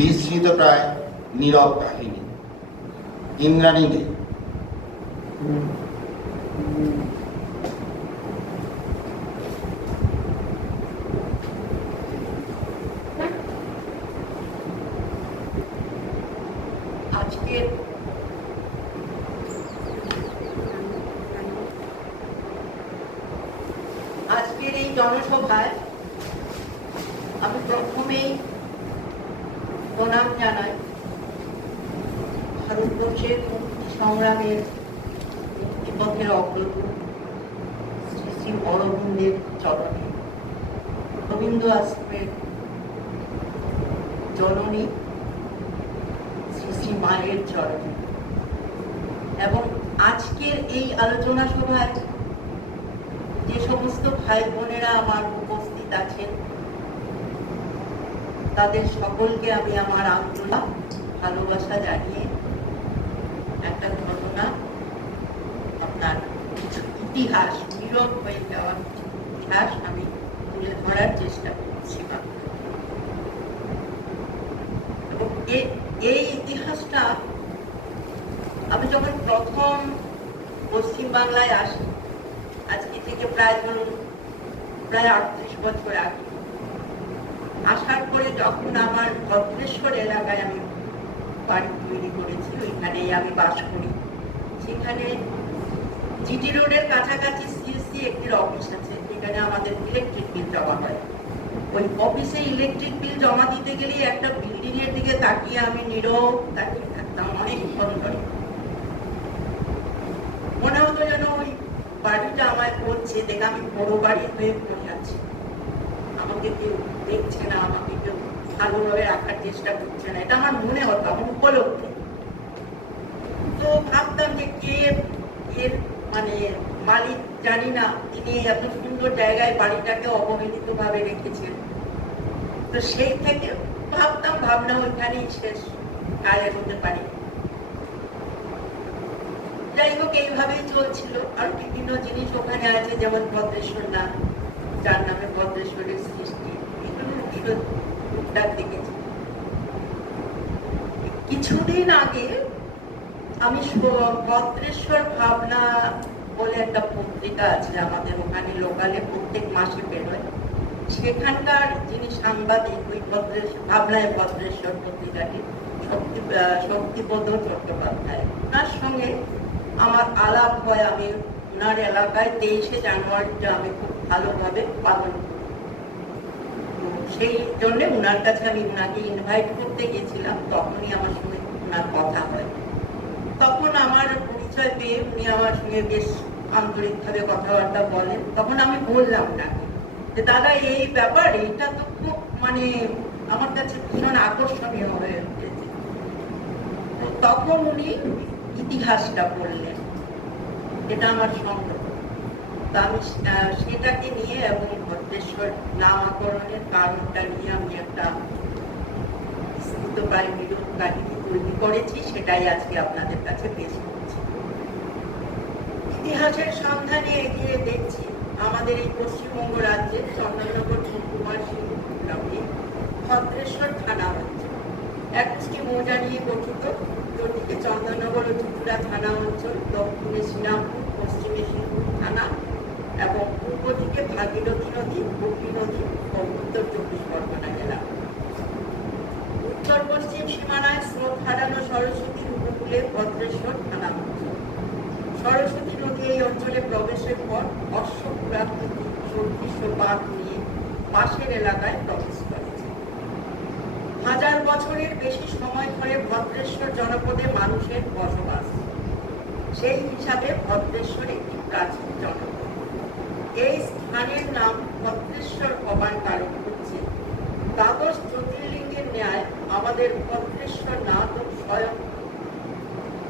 বিস্মৃত প্রায় নীরব কাহিনী ইন্দ্রাণী নেই আজকের আজকের এই জনসভায় আমি প্রথমেই প্রণাম জানাই। ভারতবর্ষের সংগ্রামের মুক্তিপথের অগ্রদূত শ্রী শ্রী অরবিন্দের চরণে রবীন্দ্র আশ্রমের জননী শ্রী শ্রী মায়ের চরণে। এবং আজকের এই আলোচনা সভায় যে সমস্ত ভাই বোনেরা আমার উপস্থিত আছেন তাদের সকলকে আমি আমার আন্তরিক ভালোবাসা জানিয়ে একটা ঘটনা আপনার ইতিহাস নীরব হয়ে যাওয়া ইতিহাস আমি তুলে ধরার চেষ্টা করছি। এবং এই ইতিহাসটা আমি যখন প্রথম পশ্চিম বাংলায় আসি, আজকে থেকে প্রায় ধরুন প্রায় আটত্রিশ বছর আগে আসার পরে যখন আমার ভদ্রেশ্বর এলাকায় আমি বাড়ি তৈরি করেছি, ওইখানেই আমি বাস করি। সেখানে জিটি রোডের কাছাকাছি সিএসসি একটি অফিস আছে যেখানে আমাদের ইলেকট্রিক বিল জমা হয়। ওই অফিসে ইলেকট্রিক বিল জমা দিতে গেলে একটা বিল্ডিং এর দিকে তাকিয়ে আমি নীরব, তাকিয়ে থাকতাম অনেকক্ষণ ধরে। মনে হতো যেন ওই বাড়িটা আমায় করছে, দেখে আমি বড় বাড়ি হয়ে পড়ে আছি। আমাকে কেউ দেখছে না আমাকে কেউ ভালোভাবে রাখার চেষ্টা করছে না, এটা আমার মনে হতো, আমার উপলব্ধি। তো ভাবতাম যে কে এর মানে মালিক জানি না, তিনি এত সুন্দর জায়গায় বাড়িটাকে অবহেলিত ভাবে রেখেছেন। তো সেই থেকে ভাবতাম ভাবনা ওইখানেই শেষ, কাজ হতে পারে। যাই হোক, এইভাবেই চলছিল। আর বিভিন্ন জিনিস ওখানে আছে, যেমন ভদ্রেশ্বর নাম যার নামে ভদ্রেশ্বরের সৃষ্টি। দেখেছি। কিছুদিন আগে আমি ভদ্রেশ্বর ভাবনা বলে একটা পত্রিকা আছে আমাদের ওখানে লোকালে প্রত্যেক মাসে বেরোয়। সেখানকার যিনি সাংবাদিক ওই ভদ্রেশ্বর ভাবনায় ভদ্রেশ্বর পত্রিকাটি, শক্তি শক্তিপদ চট্টোপাধ্যায়। ওনার সঙ্গে আমার আলাপ হয়, আমি ওনার এলাকায় তেইশে জানুয়ারিটা আমি খুব ভালোভাবে পালন সেই জন্য ওনার কাছে আমি ওনাকে ইনভাইট করতে গেছিলাম তখনই আমার সঙ্গে ওনার কথা হয়। তখন আমার পরিচয় পেয়ে উনি আমার সঙ্গে বেশ আন্তরিকভাবে কথাবার্তা বলেন। তখন আমি বললাম নাকি যে, দাদা, এই ব্যাপার, এইটা তো খুব মানে আমার কাছে ভীষণ আকর্ষণীয় হয়ে উঠেছে। তখন উনি ইতিহাসটা বললেন। এটা আমার সংগ্রহ তো আমি সেটাকে নিয়ে এবং ভদ্রেশ্বর নামাকরণের কারণটা নিয়ে আমি একটা স্মৃতপ্রায় বিরোধ কাহিনী তৈরি করেছি, সেটাই আজকে আপনাদের কাছে পেশ করছি। ইতিহাসের সন্ধানে এগিয়ে দেখছি, আমাদের এই পশ্চিমবঙ্গ রাজ্যের চন্দননগর মহকুমার সিংহগ্রামে ভদ্রেশ্বর থানা হচ্ছে একুশটি মৌজা নিয়ে গঠিত উত্তরদিকে চন্দননগর ও ত্রিপুরা থানা অঞ্চল, দক্ষিণে শ্রীরামপুর, পশ্চিমে সিংপুর থানা এবং পূর্ব দিকে ভাগীরথী নদী হুগলি নদী ও উত্তর চব্বিশ পরগনা জেলা। উত্তর পশ্চিম সীমানায় স্রোত হারানো সরস্বতীর উপকূলে ভদ্রেশ্বর থানা সরস্বতী নদী এই অঞ্চলে প্রবেশের পর অশ্ব অশ্বপুরাকৃতি সদৃশ্য বাঘ নিয়ে পাশের এলাকায় প্রবেশ করেছে হাজার বছরের বেশি সময় ধরে ভদ্রেশ্বর জনপদে মানুষের বসবাস। সেই হিসাবে ভদ্রেশ্বর একটি প্রাচীন জনপদ। এই স্থানের নাম ভদ্রেশ্বর হবার কারণ হচ্ছে। দ্বাদশ জ্যোতির্লিঙ্গের ন্যায় আমাদের ভদ্রেশ্বর নাথ স্বয়ং।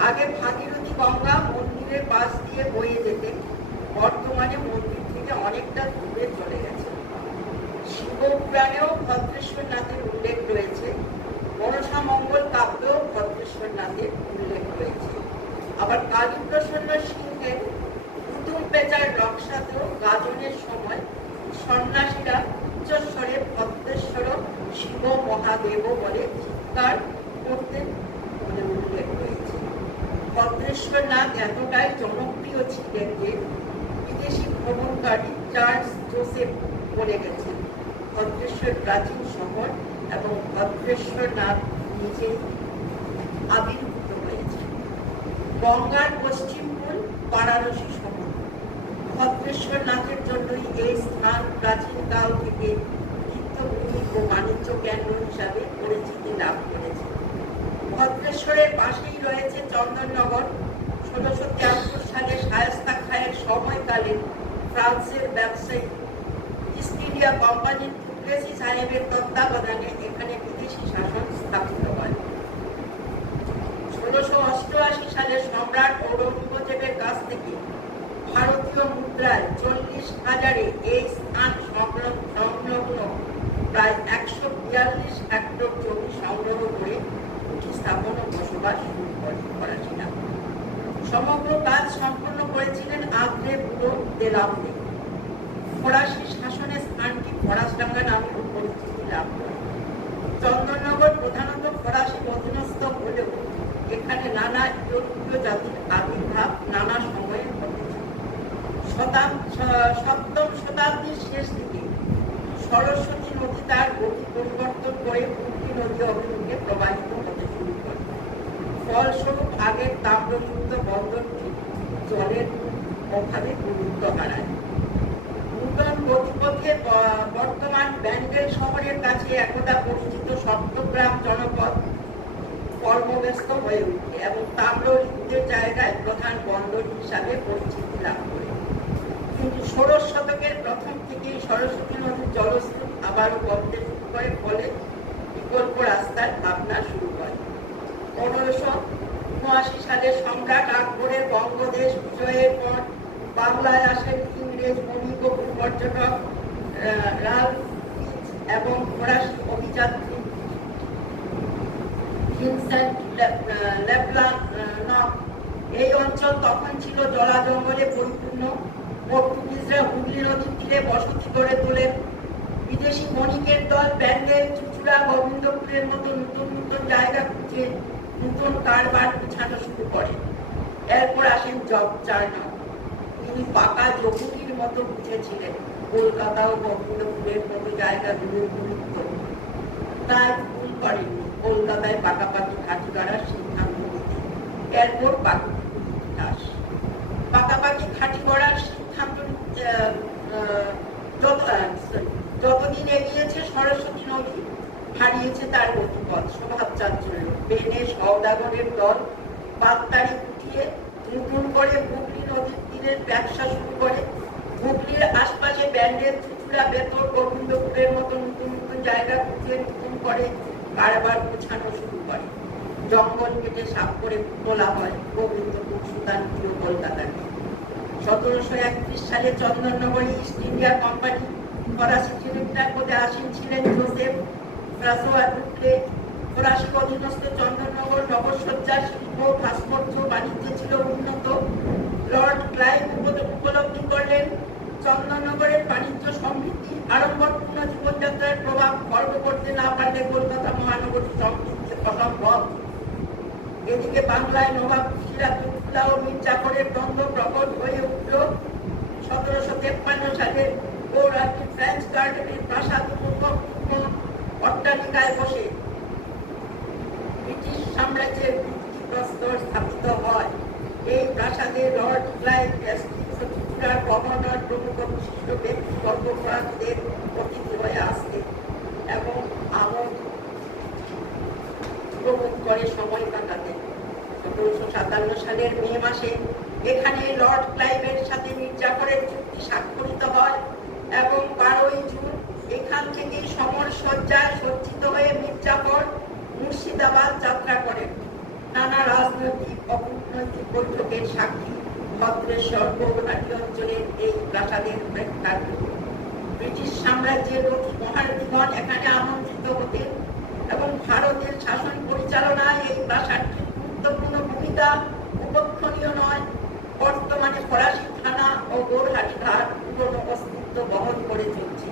আগে ভাগীরথী গঙ্গা মন্দিরের পাশ দিয়ে বয়ে যেতে বর্তমানে মন্দির থেকে অনেকটা দূরে চলে গেছে। শিবপুরাণেও ভদ্রেশ্বর নাথের উল্লেখ রয়েছে। মনসা মঙ্গল কাব্যেও ভদ্রেশ্বর নাথের উল্লেখ রয়েছে। আবার কালীপ্রসন্ন সন্ন্যাসীরা উচ্চস্বরে ভদ্রেশ্বর শিব মহাদেব বলে চিৎকার করতেন বলে উল্লেখ রয়েছে। ভদ্রেশ্বরনাথ এতটাই জনপ্রিয় ছিলেন যে বিদেশি ভ্রমণকারী চার্লস জোসেফ বলে গেছেন ভদ্রেশ্বর প্রাচীন শহর এবং ভদ্রেশ্বর ভদ্রেশ্বরনাথ নিজেই আবির্ভূত হয়েছে। গঙ্গার পশ্চিম কূল বারাণসী ভদ্রেশ্বর নাথের জন্যই এই স্থান প্রাচীনকাল থেকে তীর্থভূমি ও বাণিজ্য কেন্দ্র হিসাবে পরিচিতি লাভ করেছে। ভদ্রেশ্বরের পাশেই রয়েছে চন্দননগর। ষোলোশো তিয়াত্তর সালে শায়স্তা খায়ের সময়কালে ফ্রান্সের ব্যবসায়ী ইস্ট ইন্ডিয়া কোম্পানির টুকরেসি সাহেবের তত্ত্বাবধানে এখানে বিদেশি শাসন স্থাপিত হয়। ষোলোশো অষ্টআশি সালে সম্রাট ঔরঙ্গজেবের কাছ থেকে ভারতীয় মুদ্রায় চল্লিশ হাজারে এই স্থান সংলগ্ন প্রায় একশো বিয়াল্লিশ হেক্টর জমি সংগ্রহ করে স্থাপন ও বসবাস শুরু করে ফরাসিরা সমগ্র কাজ সম্পন্ন করেছিলেন আগ্রে বুড়ো দেলাউদে ফরাসি শাসনের স্থানটি ফরাসডাঙ্গা নামেও পরিচিতি লাভ করে। চন্দননগর প্রধানত ফরাসি অধীনস্থ হলেও এখানে নানা ইউরোপীয় জাতির আবির্ভাব নানা সময়ে ঘটেছে সপ্তম শতাব্দীর শেষ দিকে সরস্বতী নদী তার গতি পরিবর্তন করে হুগলি নদী অভিমুখে প্রবাহিত হতে শুরু করে। ফলস্বরূপ আগের তাম্রযুক্ত বন্দরটি জলের অভাবে গুরুত্ব হারায়। নূতন গতিপথে বর্তমান ব্যান্ডেল শহরের কাছে একদা পরিচিত সপ্তগ্রাম জনপদ কর্মব্যস্ত হয়ে ওঠে এবং তাম্রলিপ্তের জায়গায় প্রধান বন্দর হিসাবে পরিচিতি লাভ করে। কিন্তু ষোড়শ শতকের প্রথম থেকেই সরস্বতী নদীর জলস্রোত আবারও কমতে শুরু করে ফলে বিকল্প রাস্তার ভাবনা শুরু হয় পনেরোশো উনআশি সালে সম্রাট আকবরের বঙ্গদেশ বিজয়ের পর বাংলায় আসেন ইংরেজ বণিক পর্যটক রালফ এবং ফরাসি অভিযাত্রী ভিনসেন্ট লে- আহ, লেব্লান আহ, নক। এই অঞ্চল তখন ছিল জলা জঙ্গলে পরিপূর্ণ পর্তুগিজরা হুগলি নদীর তীরে বসতি গড়ে তোলেন বিদেশি বণিকের দল ব্যান্ডেল চুচুড়া গোবিন্দপুরের মতো নতুন নতুন জায়গা খুঁজে নতুন কারবার গুছানো শুরু করে। এরপর আসেন জব চার্নার তিনি পাকা জহুরির মতো বুঝেছিলেন কলকাতা ও গোবিন্দপুরের মতো জায়গা জায়গাগুলোর গুরুত্ব। তার ভুল করেননি। কলকাতায় পাকাপাকি ঘাটি গাড়ার সিদ্ধান্ত নিতে। এরপর পাকাপাকি ঘাটি গড়ার যতদিন এগিয়েছে সরস্বতী নদী, হারিয়েছে তার গতিপথ। স্বভাব চাঞ্চল্য বেনে সওদাগরের দল বাগদারি উঠিয়ে নতুন করে হুগলি নদীর তীরের ব্যবসা শুরু করে। হুগলির আশপাশে ব্যান্ডেল চুচুড়া বেতর, গোবিন্দপুরের মতো নতুন নতুন জায়গা খুঁজে নতুন করে কারবার গোছানো শুরু করে। জঙ্গল কেটে সাফ করে তোলা হয় গোবিন্দপুর সুতানপুর কলকাতাকে। সতেরোশো একত্রিশ সালে চন্দননগরে ইস্ট ইন্ডিয়া কোম্পানি ফরাসি ডিরেক্টর পদে আসীন ছিলেন জোসেফ ফ্রাসোয়া ফরাসি অধীনস্থ চন্দননগর নবসজ্জা শিল্প, ভাস্কর্য, বাণিজ্যে ছিল উন্নত। লর্ড ক্লাইভ উপলব্ধি করলেন, চন্দননগরের বাণিজ্য সমৃদ্ধি আড়ম্বরপূর্ণ জীবনযাত্রার প্রভাব খর্ব করতে না পারলে কলকাতা মহানগরী সমৃদ্ধি অসম্ভব এদিকে বাংলায় নবাব সিরাজউদ্দৌলা ও মির্জাফরের দ্বন্দ্ব প্রকট হয়ে উঠল। সতেরোশো তেপ্পান্ন সালে গৌরাটি ফ্রেঞ্চ গার্ডেনের প্রাসাদ অট্টালিকায় বসে ব্রিটিশ সাম্রাজ্যের ভিত্তিপ্রস্তর স্থাপিত হয়। এই প্রাসাদে লর্ড ক্লাইভ ত্রিপুরার গভর্নর প্রমুখ বিশিষ্ট ব্যক্তিবর্গ ফরাসিদের অতিথি হয়ে আসতেন এবং আমোদ উপভোগ করে সময় কাটাতেন সতেরোশো সাতান্ন সালের মে মাসে এখানে লর্ড ক্লাইভের সাথে মির্জাফরের চুক্তি স্বাক্ষরিত হয় এবং বারোই জুন এখান থেকে সমর সজ্জায় সজ্জিত হয়ে মির্জাফর মুর্শিদাবাদ যাত্রা করেন। নানা রাজনৈতিক অকূটনৈতিক বৈঠকের সাক্ষী ভদ্রেশ্বর গৌরহাটি অঞ্চলের এই প্রাসাদের প্রেক্ষাগৃহ। ব্রিটিশ সাম্রাজ্যের অতি মহারথীগণ এখানে আমন্ত্রিত হতেন এবং ভারতের শাসন পরিচালনায় এই প্রাসাদটির গুরুত্বপূর্ণ ভূমিকা উপেক্ষণীয় নয়। বর্তমানে ফরাসি থানা ও গৌরহাটি ঘাট পুরনো অস্তিত্ব বহন করে চলছে।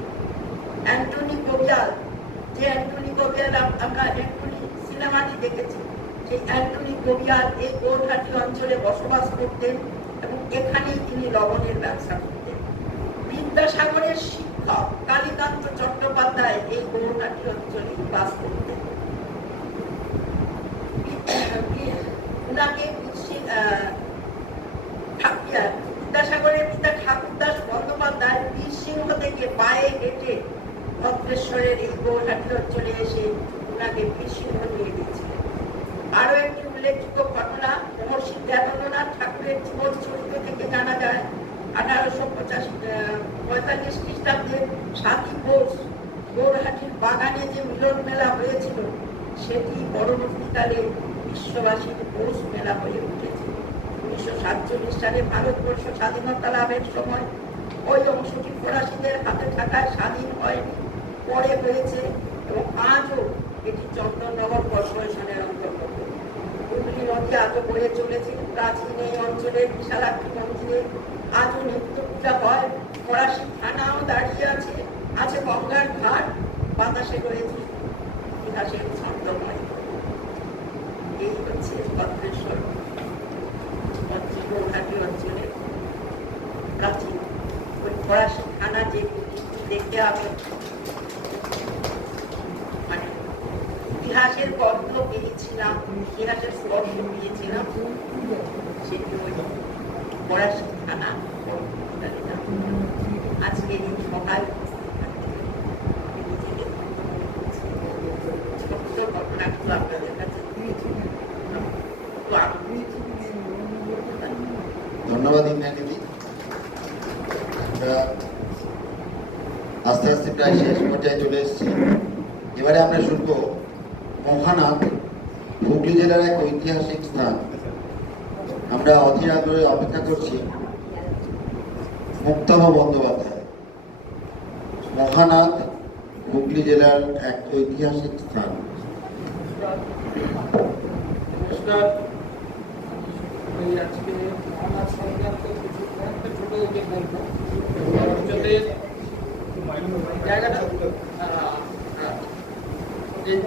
অ্যান্টনি কোবিয়াল যে অ্যান্টনি কোবিয়াল আম- আমরা অ্যান্টনি সিনেমাটি দেখেছি, সেই অ্যান্টনি কবিয়ার এই গৌরহাটি অঞ্চলে বসবাস করতেন এবং এখানেই তিনি লবণের ব্যবসা করতেন। বিদ্যাসাগরের শিক্ষক কালীকান্ত চট্টোপাধ্যায় এই গৌরহাটি অঞ্চলেই বাস করতেন। বিশ্বে- বিদ্যাসাগরের পিতা ঠাকুরদাস বন্দ্যোপাধ্যায় বীর সিংহ থেকে পায়ে হেঁটে ভদ্রেশ্বরের এই গৌরহাটি অঞ্চলে এসে উনাকে বীর সিংহ নিয়ে দিয়েছিলেন আরও একটি উল্লেখযোগ্য ঘটনা মহর্ষি দেবেন্দ্রনাথ ঠাকুরের জীবন চরিত্র থেকে জানা যায়, আঠারোশো পঁচাশি পঁয়তাল্লিশ খ্রিস্টাব্দে সাতই পৌষ গৌরহাটির বাগানে যে মিলন মেলা হয়েছিল, সেটি পরবর্তীকালে বিশ্ববাসীর পৌষ মেলা হয়ে উঠেছে। উনিশশো সাতচল্লিশ সালে ভারতবর্ষ স্বাধীনতা লাভের সময় ওই অংশটি ফরাসিদের হাতে থাকায় স্বাধীন হয়নি। পরে হয়েছে এবং আজও এটি চন্দননগর কর্পোরেশনের অন্তর্গত। হুগলি নদী আজও বয়ে চলেছে। প্রাচীন এই অঞ্চলের বিশালাক্ষী মন্দিরে আজও নিত্য পূজা হয়। ফরাসি থানাও দাঁড়িয়ে আছে। আছে গঙ্গার ঘাট। বাতাসে রয়েছে ইতিহাসের ছন্দময়। এই হচ্ছে ইতিহাসের গল্প পেয়েছিলাম ইতিহাসের স্পর্শ পেয়েছিলাম। সেটি ওই থানা আজকে সকাল নিজেদের ছোট্ট ঘটনাগুলো আপনাদের কাছে একটু আনন্দ ধন্যবাদ ইন্দ্রানীদি আমরা আস্তে আস্তে প্রায় শেষ পর্যায়ে চলে এসেছি। এবারে আমরা শুনব মহানাথ, হুগলি জেলার এক ঐতিহাসিক স্থান। আমরা অধীর আগ্রহে অপেক্ষা করছি মুক্তভ বন্দ্যোপাধ্যায়। মহানাথ, হুগলি জেলার এক ঐতিহাসিক স্থান। আজকে মহানাথ সংক্রান্ত কিছু একটা ছোট যে অঞ্চলের জায়গাটা এই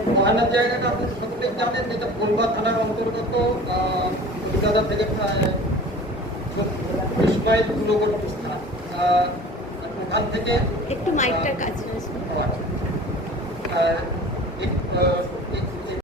জায়গাটা আপনি সকলেই জানেন যেটা ফুলবা থানার অন্তর্গত কলকাতা থেকে প্রায় চব্বিশ মাইল দূরবর্তী স্থান ওখান থেকে একটু মাইকটার কাছে। আর